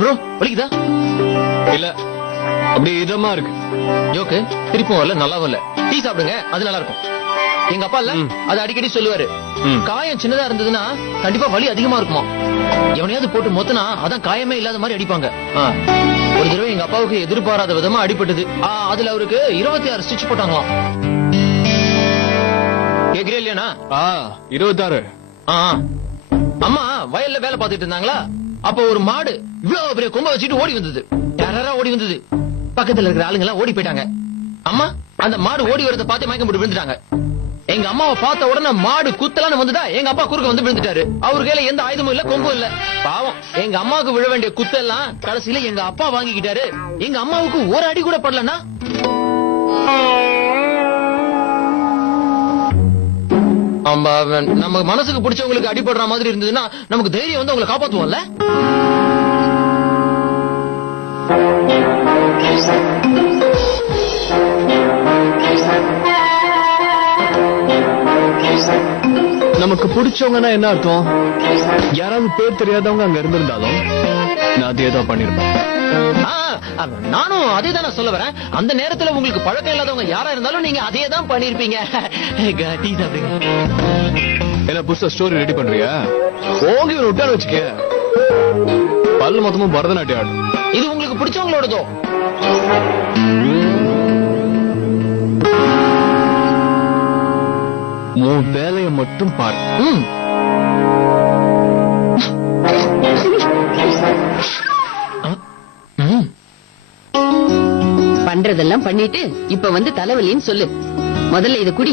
Bro வலிக்குதா? இல்ல, அப்படி இதமா இருக்கு. ஜோக்கு திருப்பும் வரல, நல்லா வரல. டீ சாப்பிடுங்க, அது நல்லா இருக்கும். எங்க அப்பா இல்ல அது அடிக்கடி சொல்லுவாரு, காயம் சின்னதா இருந்ததுன்னா கண்டிப்பா வலி அதிகமா இருக்குமா. எவனையாவது போட்டு மொத்தனா அதான் காயமே இல்லாத மாதிரி அடிப்பாங்க. ஒரு தடவை எங்க அப்பாவுக்கு எதிர்பாராத விதமா அடிபட்டது. அதுல அவருக்கு 26 ஸ்டிச் போட்டாங்களாம். கேக்குறே இல்லையா? 26. அம்மா வயல்ல வேலை பார்த்துட்டு இருந்தாங்களா, அப்ப ஒரு மாடு இவ்வளவு பெரிய கொம்ப வச்சுட்டு ஓடி வந்தது. யாரா ஓடி வந்தது, பக்கத்துல இருக்கிற ஆளுங்க எல்லாம் ஓடி போயிட்டாங்க. அம்மா அந்த மாடு ஓடி வரத பார்த்து மயக்கம் போட்டு விழுந்துட்டாங்க. எங்க அம்மாவை பார்த்த உடனே மாடு குத்தலான்னு வந்துதா எங்க அப்பா குறுக்க வந்து விழுந்துட்டாரு. அவர் கையில எந்த ஆயுதமும் இல்ல, கொம்பும் இல்ல. பாவம் எங்க அம்மாவுக்கு விழ வேண்டிய குத்தெல்லாம் கடைசியில எங்க அப்பா வாங்கிக்கிட்டாரு. எங்க அம்மாவுக்கு ஒரு அடி கூட படலன்னா. நம்ம மனசுக்கு பிடிச்சவங்களுக்கு அடிபடுற மாதிரி இருந்ததுன்னா நமக்கு தைரியம் வந்து அவங்களை காப்பாத்துவோம்ல. நமக்கு பிடிச்சவங்கன்னா என்ன அர்த்தம்? யாராவது பேர் தெரியாதவங்க அங்க இருந்திருந்தாலும் நான் அதே தான் பண்ணிருப்பேன். நானும் அதே தான் சொல்ல வரேன். அந்த நேரத்துல உங்களுக்கு பழக்கம் இல்லாதவங்க யாரா இருந்தாலும் நீங்க அதே தான் பண்ணிருப்பீங்க. என்ன புதுசா ஸ்டோரி ரெடி பண்றியா? ஓங்கி ஒரு விட்டான்னு வச்சுக்க, பல்லு மொத்தமும் பரதநாட்டியம் ஆடும். இது உங்களுக்கு பிடிச்சவங்களோடதோ? உன் வேலையை மட்டும் பாரு. பண்றதெல்லாம் பண்ணிட்டு இப்ப வந்து தலைவலின்னு சொல்லு. முதல்ல இத குடி.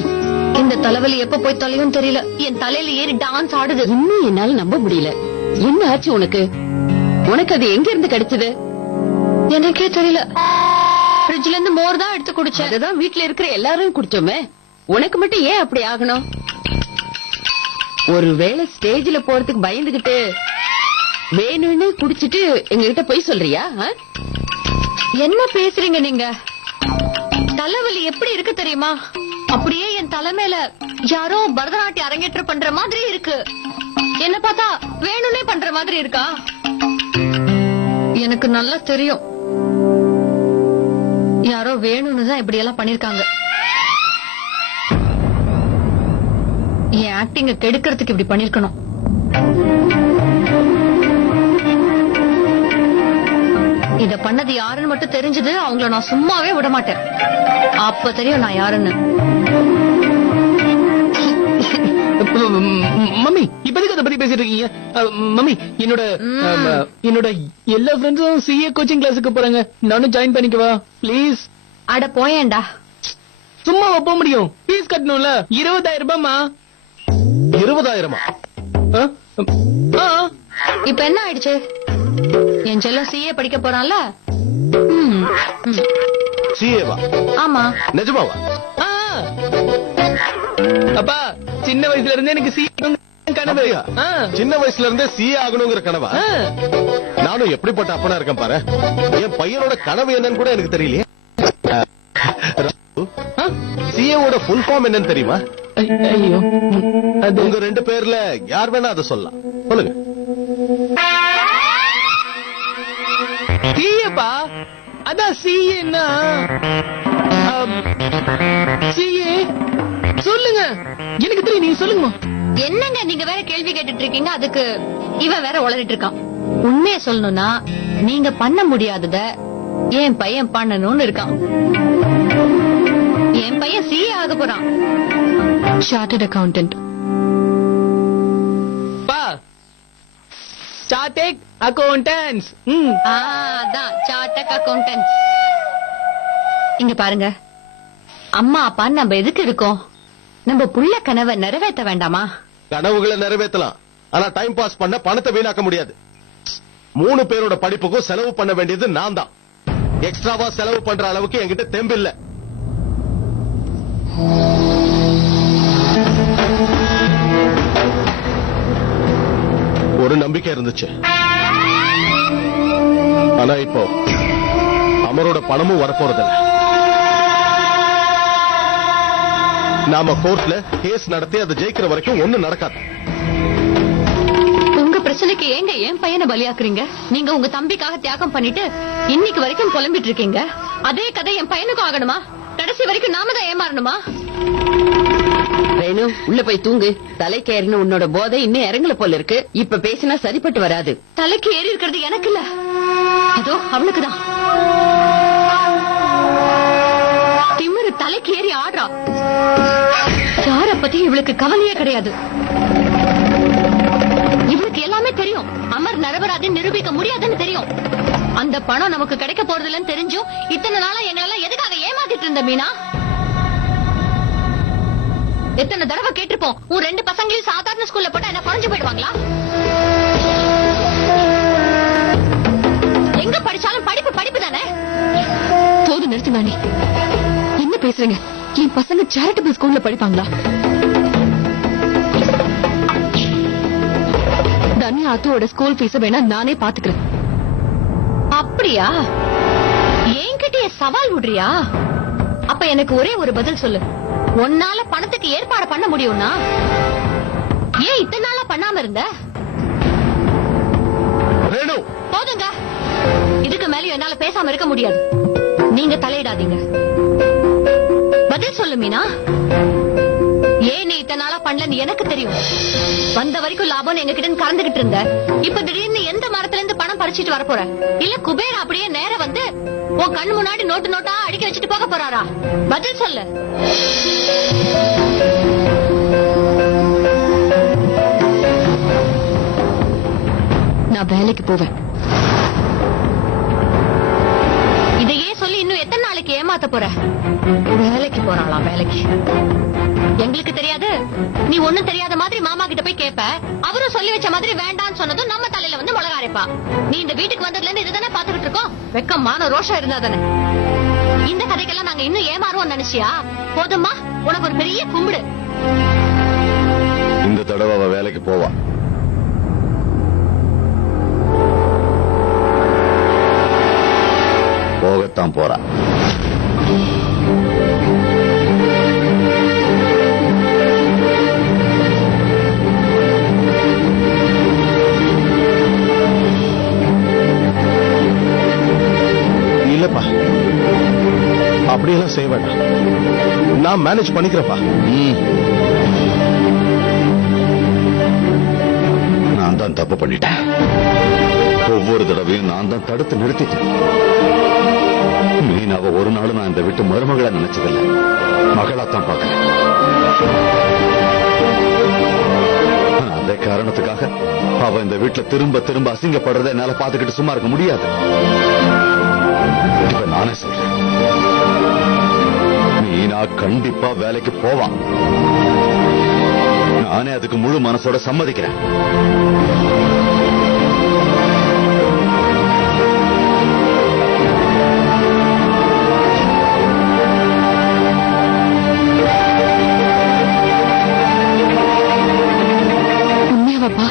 இந்த தலைவலி எப்ப போய் தொலையும் தெரியல. என் தலையில ஏறி டான்ஸ் ஆடுது. இன்னும் என்னால நம்ப முடியல. என்ன ஆச்சு உனக்கு? உனக்கு அது எங்க இருந்து கிடைச்சது? எனக்கே தெரியல. ஃப்ரிட்ஜ்ல இருந்து மோர் தான் எடுத்து குடிச்சேன். அததான் வீட்டுல இருக்கிற எல்லாரும் குடிச்சோமே, உனக்கு மட்டும் ஏன் அப்படி ஆகணும்? ஒருவேளை ஸ்டேஜ்ல போறதுக்கு பயந்துகிட்டு வேணும்னு குடிச்சிட்டு எங்க கிட்ட போய் சொல்றியா? என்ன பேசுறீங்க நீங்க? தலைவலி எப்படி இருக்கு தெரியுமா? அப்படியே என் தலைமையில யாரோ பரதநாட்டியம் அரங்கேற்றம் பண்ற மாதிரி இருக்கு. என்ன பார்த்தா வேணும்னே பண்ற மாதிரி இருக்கா? எனக்கு நல்லா தெரியும், யாரோ வேணும்னு தான் இப்படி எல்லாம் பண்ணிருக்காங்க. என் ஆக்டிங்க கெடுக்கிறதுக்கு இப்படி பண்ணிருக்கணும். இத பண்ணது யாருன்னு மட்டும் தெரிஞ்சது அவங்கள நான் சும்மாவே விட மாட்டேன். அப்ப தெரியும் நான் யாருன்னு. மம்மி இப்போதைக்கு அதை பத்தி பேசிட்டு இருக்கீங்க. மம்மி என்னோட எல்லா ஃப்ரெண்ட்ஸும் சிஏ கோச்சிங் கிளாஸுக்கு போறாங்க. நானும் ஜாயின் பண்ணிக்கவா ப்ளீஸ்? அட போயேண்டா. சும்மா போக முடியும், ஃபீஸ் கட்டணும்ல. 20,000 ரூபாய்மா. 20,000? இப்ப என்ன ஆயிடுச்சு? என் செல்லம் சிஏ படிக்க போறான்ல. சிஏவா? ஆமா. நிஜமாவா? அப்பா சின்ன வயசுல இருந்தே எனக்கு சிஏ கனவு. சின்ன வயசுல இருந்தே சிஏ ஆகணுங்கிற கனவா? நானும் எப்படிப்பட்ட அப்பனா இருக்கேன் பாரு. என் பையனோட கனவு என்னன்னு கூட எனக்கு தெரியலையே. சிஏவோட ஃபுல் ஃபார்ம் என்னன்னு தெரியுமா? ஐயோ, அது உங்க 2 பேர்ல யார் வேணா அதை சொல்லலாம். சொல்லுங்க. சிஏப்பா. அதான் சிஏன்னா சிஏ. சொல்லுங்க, எனக்கு தெரியும், நீங்க சொல்லுங்க. என்னங்க நீங்க வேற கேள்வி கேட்டுட்டு இருக்கீங்க, அதுக்கு இவன் வேற உளறிட்டு இருக்கான். உண்மையை சொல்லணும்னா நீங்க பண்ண முடியாதத என் பையன் பண்ணணும்னு இருக்கான். என் பையன் சிஏ ஆக போறான், சார்ட்டர்ட் அக்கவுண்டன்ட். Chartered accountants. அதான் சார்ட்டர்ட் அக்கவுண்டன்ட். இங்க பாருங்க, அம்மா அப்பா நம்ம எதுக்கு இருக்கோம்? நம்ம புள்ள கனவை நிறைவேற்ற வேண்டாமா? கனவுகளை நிறைவேற்றலாம், ஆனா டைம் பாஸ் பண்ண பணத்தை வீணாக்க முடியாது. 3 பேரோட படிப்புக்கும் செலவு பண்ண வேண்டியது நான் தான். எக்ஸ்ட்ராவா செலவு பண்ற அளவுக்கு என்கிட்ட தெம்பு இல்ல. ஒரு நம்பிக்கை இருந்துச்சு, ஆனா இப்போ அமரோட பணமும் வரப்போறதில்ல. நாம கோர்ட்ல கேஸ் நடத்தி அதை ஜெயிக்கிற வரைக்கும் ஒண்ணும் நடக்காது. உங்க பிரச்சனைக்கு ஏங்க என் பையனை பலியாக்குறீங்க? நீங்க உங்க தம்பிக்காக தியாகம் பண்ணிட்டு இன்னைக்கு வரைக்கும் புலம்பிட்டு இருக்கீங்க. அதே கதை என் பையனுக்கும் ஆகணுமா? கடைசி வரைக்கும் நாம தான் ஏமாறணுமா? வேணு, உள்ள போய் தூங்கு. தலைக்கு ஏறின உன்னோட போதை இன்னும் இறங்கல போல இருக்கு. இப்ப பேசினா சரிப்பட்டு வராது. தலைக்கு ஏறி இருக்கிறது எனக்கு இல்ல, அதோ அவனுக்குதான். திமிரு தலைக்கு ஏறி ஆடுறா. யார பத்தி இவளுக்கு கவலையே கிடையாது. இவளுக்கு எல்லாமே தெரியும். அமர் நிரபராதின்னு நிரூபிக்க முடியாதுன்னு தெரியும். அந்த பணம் நமக்கு கிடைக்க போறது இல்லன்னு தெரிஞ்சும் இத்தனை நாளா எங்களெல்லாம் எதுக்காக ஏமாத்திட்டு இருந்த மீனா? எத்தனை தடவை கேட்டிருப்போம், உன் 2 பசங்களையும் சாதாரண ஸ்கூல்ல போட்டா என்ன குறைஞ்சு போயிடுவாங்களா? எங்க படிச்சாலும் படிப்பு படிப்பு தானே. போது நிறுத்து நானி. என்ன பேசுறீங்க? என் பசங்க சேரிட்டபிள் ஸ்கூல்ல படிப்பாங்களா? தனியா அத்துவோட ஸ்கூல் ஃபீஸ் வேணா நானே பாத்துக்கிறேன். அப்படியா? என்கிட்டயே சவால் விடுறியா? அப்ப எனக்கு ஒரே ஒரு பதில் சொல்லு. உன்னால பணத்துக்கு ஏற்பாடு பண்ண முடியும்னா ஏன் இத்தனை நாளா பண்ணாம இருந்த? போதுங்க, இதுக்கு மேல என்னால பேசாம இருக்க முடியாது. நீங்க தலையிடாதீங்க. பதில் சொல்லு மீனா. ஏன் நீ இத்தனை நாளா பண்ணலன்னு எனக்கு தெரியும். வந்த வரைக்கும் லாபம் எங்க கிட்ட கறந்துகிட்டு இருந்த. இப்ப திடீர்னு எந்த மரத்துல இருந்து பணம் பறிச்சிட்டு வர போற? இல்ல குபேர் அப்படியே நேர வந்து உன் கண்ணு முன்னாடி நோட்டு நோட்டா அடிக்க வச்சுட்டு போக போறாரா? பதில் சொல்லு. நான் வேலைக்கு போவேன். இதையே சொல்லி இன்னும் எத்தனை நாளைக்கு ஏமாத்த போற? வேலைக்கு போறாளா? வேலைக்கு எங்களுக்கு தெரியாது. நீ ஒண்ணும் தெரியாத மாதிரி மாமா கிட்ட போய் கேப்ப. அவரும் சொல்லி வச்ச மாதிரி வேண்டான்னு சொன்னதும் நம்ம தலையில வந்து மிளகா அரைப்பா. நீ இந்த வீட்டுக்கு வந்ததுல இருந்து இதுதானே பாத்துக்கிட்டு இருக்கோம். வெக்கம் மான ரோஷம் இருந்தா தானே. இந்த கதைக்கெல்லாம் நாங்க இன்னும் ஏமாறுவோம் நினைச்சியா? போதுமா, உனக்கு ஒரு பெரிய கும்பிடு. இந்த தடவை அவ வேலைக்கு போவா. போகத்தான் போறா. இல்லப்பா, அப்படியெல்லாம் செய்ய வேண்டாம். நான் மேனேஜ் பண்ணிக்கிறப்பா. நான் தான் தப்பு பண்ணிட்டேன். ஒவ்வொரு தடவையும் நான் தான் தடுத்து நிறுத்திட்டேன். மீனாவ ஒரு நாளும் நான் இந்த வீட்டு மருமகளா நினைச்சதில்லை, மகளாத்தான் பார்க்கிறேன். அதே காரணத்துக்காக அவ இந்த வீட்டுல திரும்ப திரும்ப அசிங்கப்படுறத என்னால பாத்துக்கிட்டு சும்மா இருக்க முடியாது. இப்ப நானே சொல்றேன், மீனா கண்டிப்பா வேலைக்கு போவான். நானே அதுக்கு முழு மனசோட சம்மதிக்கிறேன். உண்மையாவாப்பா?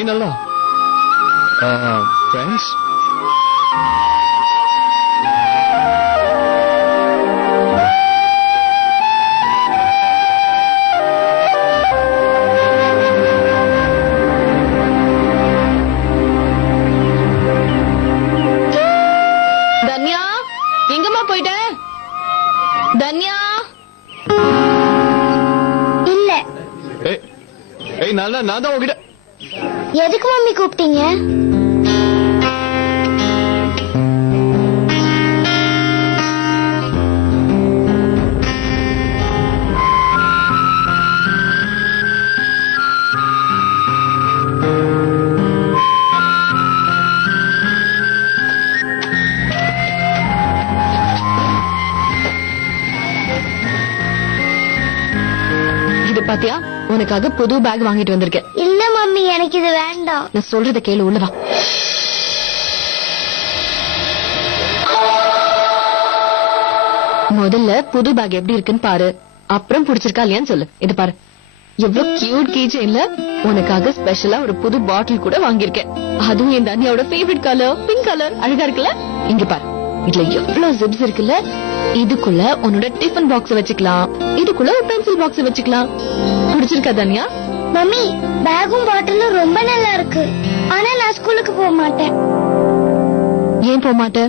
ஏய் நல்லா ஃப்ரெண்ட்ஸ் தன்யா எங்கம்மா போயிட்ட? தன்யா இல்ல. ஏய் நல்லா நான் தான் உங்ககிட்ட எதுக்கு மம்மி கூப்பிட்டீங்க? இது பாத்தியா, உனக்காக புது பேக் வாங்கிட்டு வந்திருக்கேன். இல்ல மம்மி, எனக்கு இது வேண்டாம். நான் சொல்றத கேளு, உள்ள வா. முதல்ல புது பேக் எப்படி இருக்குன்னு பாரு, அப்புறம் பிடிச்சிருக்கா இல்லையான்னு சொல்லு. இது பாரு, எவ்வளவு கியூட் கீ செயின்ல உனக்காக ஸ்பெஷலா ஒரு புது பாட்டில் கூட வாங்கியிருக்கேன். அதுவும் என் தனியாவோட ஃபேவரட் கலர், பிங்க் கலர். அழகா இருக்குல்ல? இங்க பாரு, இதுல எவ்வளவு ஜிப்ஸ் இருக்குல்ல. இதுக்குள்ள உன்னோட டிஃபன் பாக்ஸ் வச்சுக்கலாம், இதுக்குள்ள ஒரு பென்சில் பாக்ஸ் வச்சுக்கலாம். பிடிச்சிருக்கா தனியா? மம்மி, பேகும் பாட்டிலும் ரொம்ப நல்லா இருக்கு. ஆனா நான் ஸ்கூலுக்கு போக மாட்டேன். ஏன் போக மாட்ட?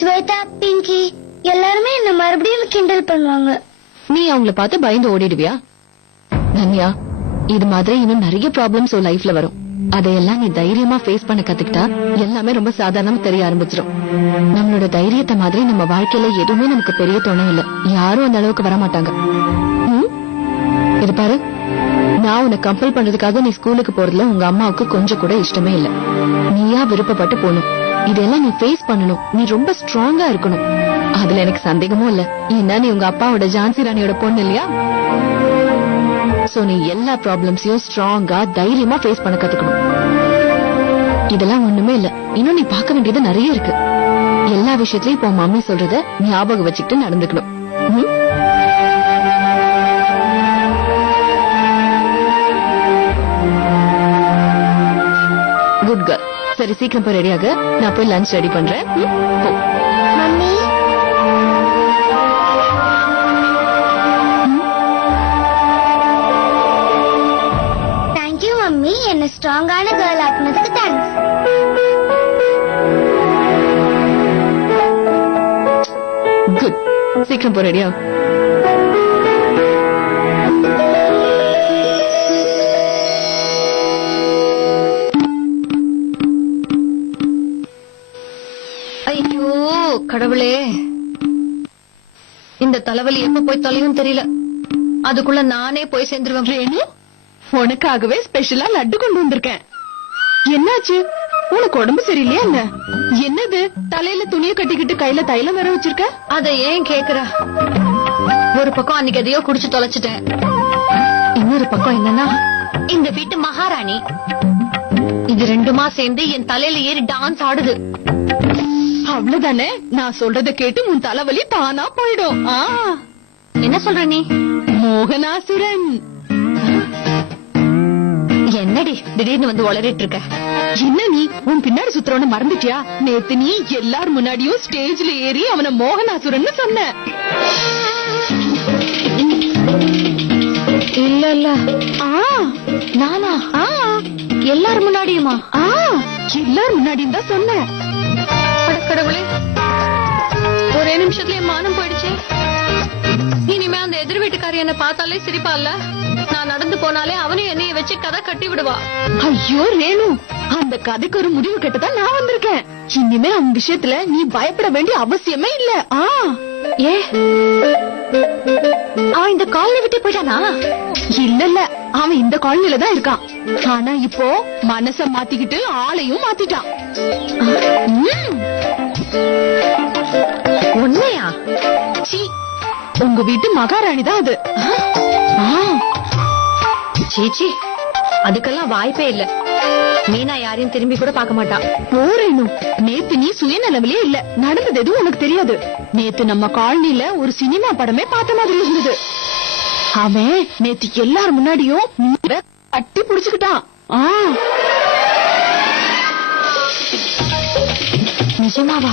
ஸ்வேதா, பிங்கி எல்லாருமே என்ன மறுபடியும் கிண்டல் பண்ணுவாங்க. நீ அவங்கள பார்த்து பயந்து ஓடிடுவியா? தன்யா, இது மாதிரி இன்னும் நிறைய ப்ராப்ளம்ஸ் உன் லைஃப்ல வரும். அதையெல்லாம் நீ தைரியமா ஃபேஸ் பண்ண கத்துக்கிட்டா எல்லாமே ரொம்ப சாதாரணமா தெரிய ஆரம்பிச்சிடும். நம்மளோட தைரியத்தை மாதிரி நம்ம வாழ்க்கையில எதுவுமே நமக்கு பெரிய துணை இல்ல. யாரும் அந்த அளவுக்கு வர மாட்டாங்க. இது பாரு, நான் உன்னை கம்பல் பண்றதுக்காக நீ ஸ்கூலுக்கு போறதுல உங்க அம்மாவுக்கு கொஞ்சம் கூட இஷ்டமே இல்ல. நீயா விருப்பப்பட்டு போகணும். இதெல்லாம் நீ ஃபேஸ் பண்ணணும். நீ ரொம்ப ஸ்ட்ராங்கா இருக்கணும். அதுல எனக்கு சந்தேகமும் இல்ல. ஏன்னா நீ உங்க அப்பாவோட ஜான்சி ராணியோட பொண்ணு இல்லையா? சோ நீ எல்லா ப்ராப்ளம்ஸையும் ஸ்ட்ராங்கா தைரியமா ஃபேஸ் பண்ண கத்துக்கணும். இதெல்லாம் ஒண்ணுமே இல்ல, இன்னும் நீ பார்க்க வேண்டியது நிறைய இருக்கு. எல்லா விஷயத்திலயும் இப்போ மம்மி சொல்றத ஞாபகம் வச்சுக்கிட்டு நடந்துக்கணும். Good girl. சரி, சீக்கிரம் போய் ரெடியாக, நான் போய் லஞ்ச் ரெடி பண்றேன். போ. மம்மி, தேங்க்யூ மம்மி, என்ன ஸ்ட்ராங்கான கேர்ள் ஆக்குனதுக்கு தேங்க்ஸ். குட். சீக்கிரம் போய் ரெடியா. ஐயோ கடவுளே, இந்த தலைவலி எப்ப போய் தொலையும் தெரியல. அதுக்குள்ள நானே போய் சேர்ந்துருவேன். ரேணு, உனக்காகவே ஸ்பெஷலா லட்டு கொண்டு வந்திருக்கேன். என்னாச்சு? உனக்கு உடம்பு சரியில்லையா என்ன? என்னது, தலையில துணியை கட்டிக்கிட்டு கையில தைலம் வர வச்சிருக்க? அத ஏன் கேக்குற? ஒரு பக்கம் அன்னைக்கு எதையோ குடிச்சு தொலைச்சிட்டேன். இன்னொரு பக்கம் என்னன்னா, இந்த வீட்டு மகாராணி. இது ரெண்டுமா சேர்ந்து என் தலையில ஏறி டான்ஸ் ஆடுது. அவ்வளவுதானே, நான் சொல்றத கேட்டு உன் தலைவலி தானா போயிடும். என்ன சொல்ற நீ? மோகனாசுரன். என்னடி திடீர்னு வந்து வளரிட்டு இருக்க? என்ன நீ உன் பின்னாடி சுத்துறவன மறந்துட்டியா? நேத்து நீ எல்லார் முன்னாடியும் ஸ்டேஜ்ல ஏறி அவனை மோகனாசுரன் சொன்ன. இல்ல இல்ல, நானா? எல்லார் முன்னாடியுமா? எல்லார் முன்னாடியும் தான் சொன்ன. கடவுளே, ஒரே நிமிஷத்துல என் மானம் போயிடுச்சு. இனிமே அந்த எதிர் வீட்டுக்காரி என்ன பார்த்தாலே சிரிப்பால. நான் நடந்து போனாலே அவனையும் என்னைய வச்சு கதை கட்டி விடுவா. ஐயோ ரேணு, அந்த கதைக்கு ஒரு முடிவு கட்டதான் நான் வந்திருக்கேன். இனிமே அவன் விஷயத்துல நீ பயப்பட வேண்டிய அவசியமே இல்ல. ஏ, அவன் இந்த காலனி விட்டு போயிட்டானா? இல்ல இல்ல, அவன் இந்த காலனில தான் இருக்கான். ஆனா இப்போ மனச மாத்திக்கிட்டு ஆளையும் மாத்திட்டான். உண்மையா? உங்க வீட்டு மகாராணி தான் அது. சீச்சி, அதுக்கெல்லாம் வாய்ப்பே இல்ல. மீனா யாரையும் திரும்பி கூட பார்க்க மாட்டா. போறேனும், நேத்து நீ சுயநலவிலே இல்ல. நடந்தது எதுவும் உனக்கு தெரியாது. நேத்து நம்ம காலனில ஒரு சினிமா படமே பார்த்த மாதிரி இருந்தது. அவன் நேத்து எல்லார் முன்னாடியும் கட்டி புடிச்சுக்கிட்டான். நிஜமாவா?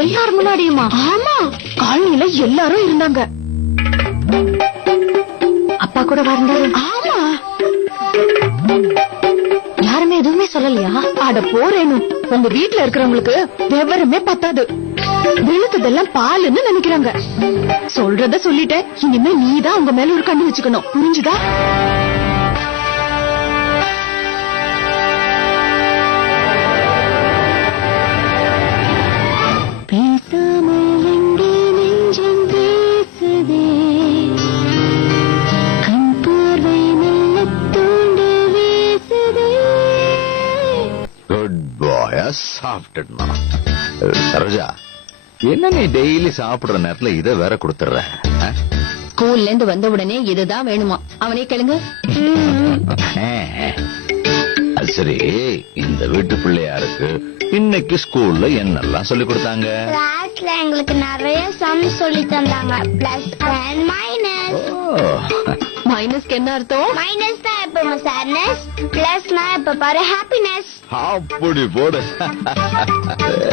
எல்லாரும் முன்னாடியுமா? ஆமா, காலனில எல்லாரும் இருந்தாங்க. அப்பா கூட வந்தாரு. ஆமா. யாருமே எதுவுமே சொல்லலையா? அட போறேன்னு, உங்க வீட்டுல இருக்கிறவங்களுக்கு விவரமே பத்தாது. விழுத்ததெல்லாம் பாலுன்னு நினைக்கிறாங்க. சொல்றத சொல்லிட்டேன், இனிமே நீதான் உங்க மேல ஒரு கண்ணு வச்சுக்கணும், புரிஞ்சுதா? சாப்பிட்டுமா சரோஜா, என்ன நீ டெய்லி சாப்பிடுற நேரத்துல இதை வேற கொடுத்துற? ஸ்கூல்ல இருந்து வந்த உடனே இதுதான் வேணுமா? அவனே கேளுங்க. அது சரி, இந்த வீட்டு பிள்ளையாருக்கு இன்னைக்கு ஸ்கூல்ல என்னெல்லாம் சொல்லி கொடுத்தாங்க? கிளாஸ்ல எங்களுக்கு நிறைய சம் சொல்லி தந்தாங்க. Plus and minus. மைனஸ்க்கு என்ன அர்த்தம்? மைனஸ் தான் எப்ப sadness, பிளஸ்னா எப்ப பாரு ஹாப்பினஸ். அப்படி போடு.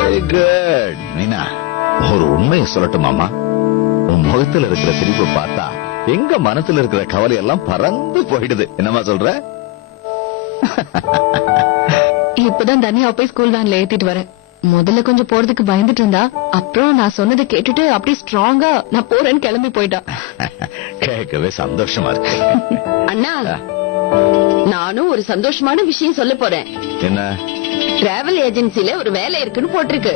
Very good. மீனா, ஒரு உண்மையை சொல்லட்டுமாமா? உன் முகத்துல இருக்கிற சிரிப்பை பார்த்தா எங்க மனசுல இருக்கிற கவலை எல்லாம் பறந்து போயிடுது. என்னமா சொல்ற? இப்பதான் தனியா போய் ஸ்கூல் வேன்ல ஏத்திட்டு வரேன். முதல்ல கொஞ்சம் போறதுக்கு பயந்துட்டு இருந்தா, அப்புறம் நான் சொன்னதை கேட்டுட்டு அப்படியே ஸ்ட்ராங்கா நான் போறேன்னு கிளம்பி போயிட்டா. கேட்கவே சந்தோஷமா இருக்கு. அண்ணா, நானும் ஒரு சந்தோஷமான விஷயம் சொல்ல போறேன். என்ன? டிராவல் ஏஜென்சில ஒரு வேலை இருக்குன்னு போட்டிருக்கு.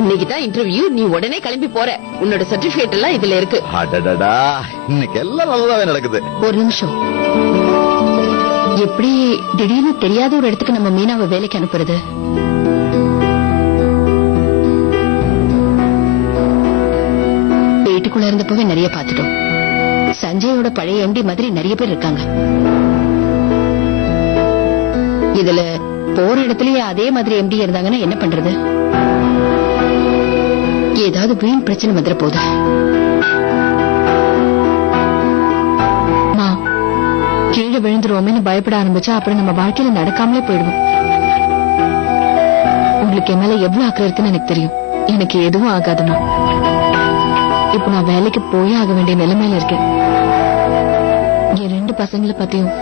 இன்னைக்குதான் இன்டர்வியூ, நீ உடனே கிளம்பி போற. உன்னோட சர்டிபிகேட் எல்லாம் இதுல இருக்கு. அடடடா, இன்னைக்கு எல்லாம் நல்லாவே நடக்குது. ஒரு நிமிஷம், எப்படி திடீர்னு தெரியாத ஒரு இடத்துக்கு நம்ம மீனாவை வேலைக்கு அனுப்புறது? வீட்டுக்குள்ள இருந்தப்பவே நிறைய பாத்துட்டோம். சஞ்சயோட பழைய எம்டி மாதிரி நிறைய பேர் இருக்காங்க. இதுல போற இடத்துலயே அதே மாதிரி எம்டி இருந்தாங்கன்னா என்ன பண்றது? ஏதாவது வீண் பிரச்சனை வந்துட போகுது. கீழே விழுந்துருவோம்னு பயப்பட ஆரம்பிச்சா அப்புறம் நம்ம வாழ்க்கையில நடக்காமலே போயிடுவோம். உங்களுக்கு என் மேல எவ்வளவு அக்கறை இருக்குன்னு எனக்கு தெரியும். எனக்கு எதுவும் ஆகாதுமா. இப்ப நான் வேலைக்கு போயே ஆக வேண்டிய நிலைமையில இருக்கேன். என் 2 பசங்களை பத்தியும்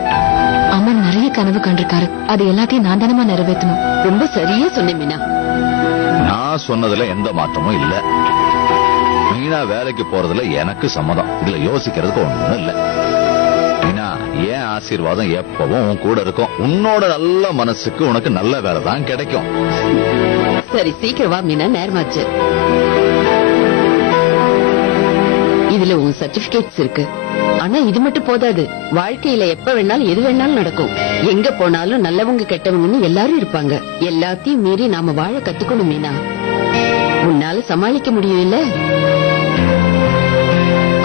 அம்மா நிறைய கனவு கண்டிருக்காரு. அது எல்லாத்தையும் நான் தானமா நிறைவேற்றணும். ரொம்ப சரியா சொன்னேன் மீனா. நான் சொன்னதுல எந்த மாற்றமும் இல்ல. மீனா வேலைக்கு போறதுல எனக்கு சம்மதம். இதுல யோசிக்கிறதுக்கு ஒண்ணும் இல்ல. மீனா, ஏன் ஆசீர்வாதம் எப்பவும் உன் கூட இருக்கும். உன்னோட நல்ல மனசுக்கு உனக்கு நல்ல வேலை தான் கிடைக்கும். சரி, சீக்கிரம் வா மீனா, நேரமாச்சு. இதுல உன் சர்டிபிகேட்ஸ் இருக்கு. ஆனா இது மட்டும் போதாது. வாழ்க்கையில எப்ப வேணாலும் எது வேணாலும் நடக்கும். எங்க போனாலும் நல்லவங்க கெட்டவங்கன்னு எல்லாரும் இருப்பாங்க. எல்லாத்தையும் மீறி நாம வாழ கத்துக்கணும் மீனா. உன்னால சமாளிக்க முடியும் இல்ல?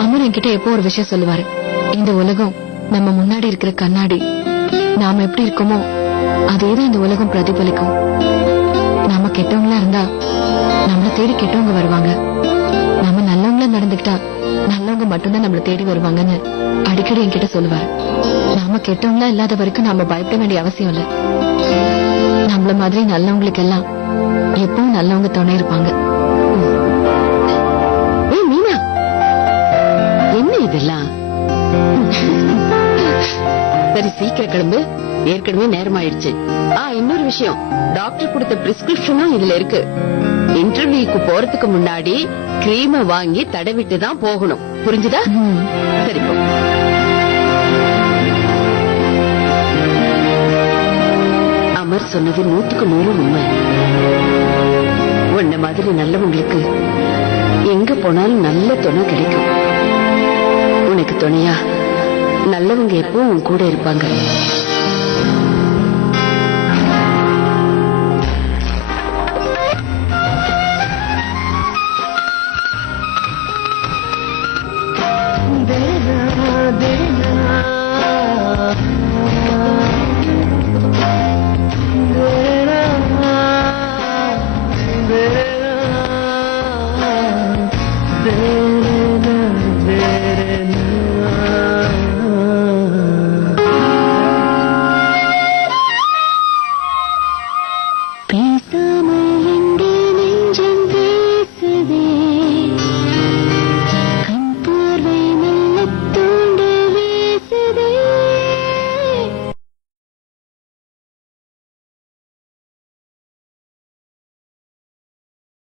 அமர் என்கிட்ட எப்போ ஒரு விஷயம் சொல்லுவாரு. இந்த உலகம் நம்ம முன்னாடி இருக்கிற கண்ணாடி. நாம எப்படி இருக்கோமோ அதேதான் இந்த உலகம் பிரதிபலிக்கும். நாம கெட்டவங்களா இருந்தா நம்மள தேடி கெட்டவங்க வருவாங்க. நாம நல்லவங்களா நடந்துக்கிட்டா நல்லவங்க மட்டும்தான் நம்மள தேடி வருவாங்கன்னு அடிக்கடி என்கிட்ட சொல்லுவாரு. நாம கெட்டவங்களா இல்லாத வரைக்கும் நாம பயப்பட வேண்டிய அவசியம் இல்ல. நம்மள மாதிரி நல்லவங்களுக்கு எல்லாம் எப்பவும் நல்லவங்க துணை இருப்பாங்க. ஏய் மீனா, என்ன இதெல்லாம்? சரி, சீக்கிரம் கிளம்பு. ஏற்கனவே நேரம் ஆயிடுச்சு. இன்னொரு விஷயம், டாக்டர் கொடுத்த பிரிஸ்கிரிப்ஷனும் இதுல இருக்கு. இன்டர்வியூக்கு போறதுக்கு முன்னாடி கிரீமை வாங்கி தடவிட்டு தான் போகணும். புரிஞ்சுதா? சரி போ. அமர் சொன்னது 100க்கு 100 உண்மை. உன்ன மாதிரி நல்லவங்களுக்கு எங்க போனாலும் நல்ல துணை கிடைக்கும். உனக்கு துணையா நல்லவங்க எப்பவும் உன் கூட இருப்பாங்க.